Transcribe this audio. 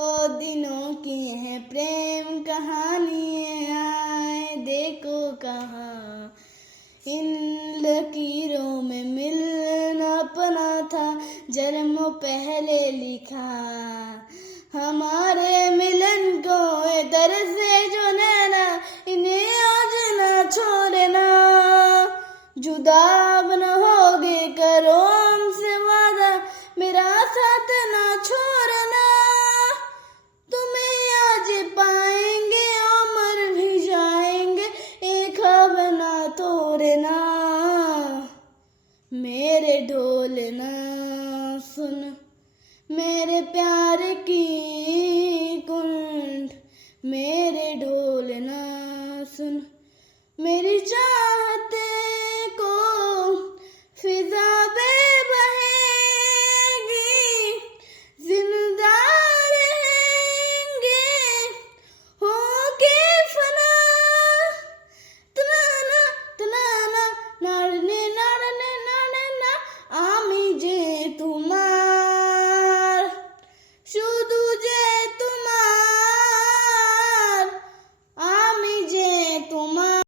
वो दिनों की है प्रेम कहानियाँ, देखो कहाँ इन लकीरों में मिलना अपना था, जन्मों पहले लिखा